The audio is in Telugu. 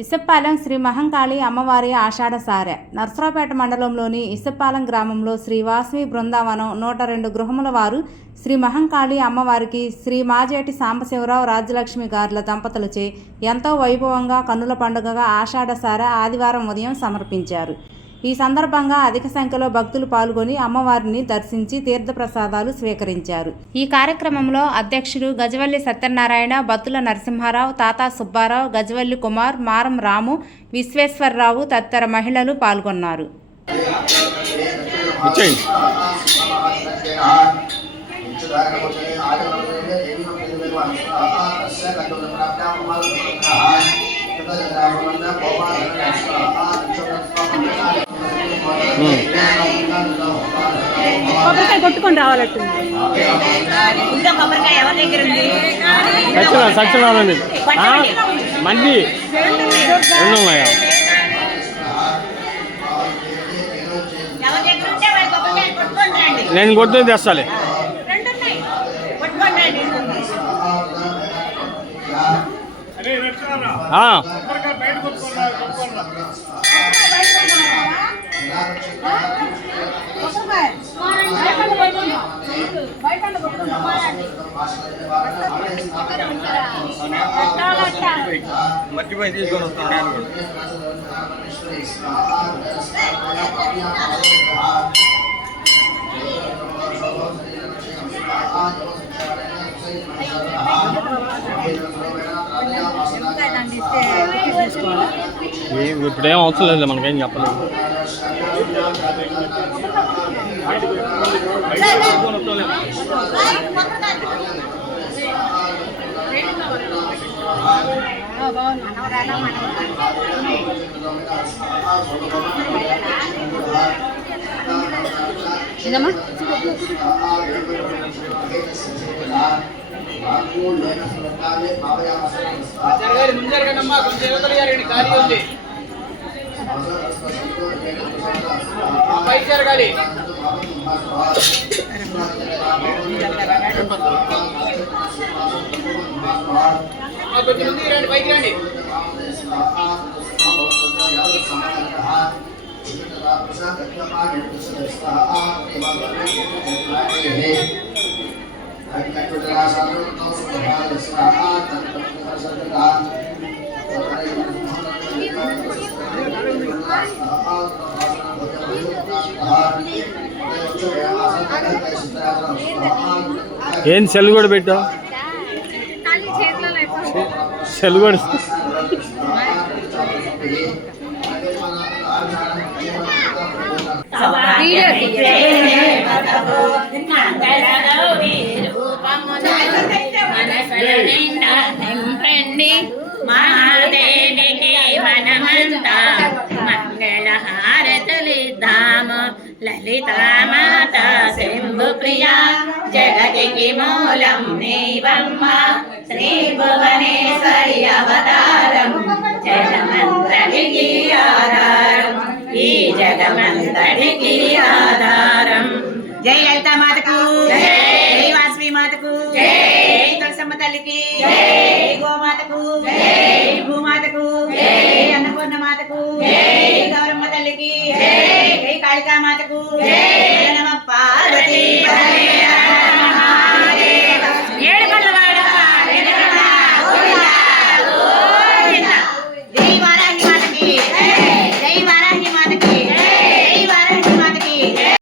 ఇసప్పాలెం శ్రీ మహంకాళి అమ్మవారి ఆషాఢసారె. నర్సరావుపేట మండలంలోని ఇసప్పాలెం గ్రామంలో శ్రీ వాసవి బృందావనం 102 గృహముల వారు శ్రీ మహంకాళి అమ్మవారికి శ్రీ మాజేటి సాంబశివరావు రాజ్యలక్ష్మి గారుల దంపతులచే ఎంతో వైభవంగా కన్నుల పండుగగా ఆషాఢసారె ఆదివారం ఉదయం సమర్పించారు. ఈ సందర్భంగా అధిక సంఖ్యలో భక్తులు పాల్గొని అమ్మవారిని దర్శించి తీర్థప్రసాదాలు స్వీకరించారు. ఈ కార్యక్రమంలో అధ్యక్షుడు గజవల్లి సత్యనారాయణ, బత్తుల నరసింహారావు, తాతా సుబ్బారావు, గజవల్లి కుమార్, మారం రాము, విశ్వేశ్వరరావు తదితర మహిళలు పాల్గొన్నారు. కొబ్బరికాయ కొట్టుకొని రావాలంటుంది. మంది రెండు ఉన్నాయా? నేను కొట్టుకొని తెస్తాలే. మర్చిపోయి తీసుకొని వస్తాను. ఇప్పుడేం అవసరం లేదు, మనకేం చెప్పలేదు. ముందరగనమ్మా కొంచెం యువతలు ఖాళీ ఉంది, పైకి జరగాలి. కొంచెం ముందుకు రండి, పైకి రండి. ఏం సెల్ కూడా పెట్టావు? సెల్ కూడా మహాదేవికి మనమంతా మంగళ హారతులిద్దాము. లలితామాత శంభు ప్రియా జగతికి మూలం నీవమ్మ. శ్రీ భువనేశ్వరి అవతారం జగమంతటికి ఆధారం, ఈ జగమంతటికి ఆధారం. జై లలితా మాతకు, జై వాసవి మాతకు, జై తులసమ్మ తల్లికి, జై గోమాతకు, జై భూమాతకు, జై అన్నపూర్ణ మాతకు, జై గౌరమ్మ తల్లికి, జై కాళికా మాతకు, జై నమ పార్వతీ జై వారాహి మాతకి.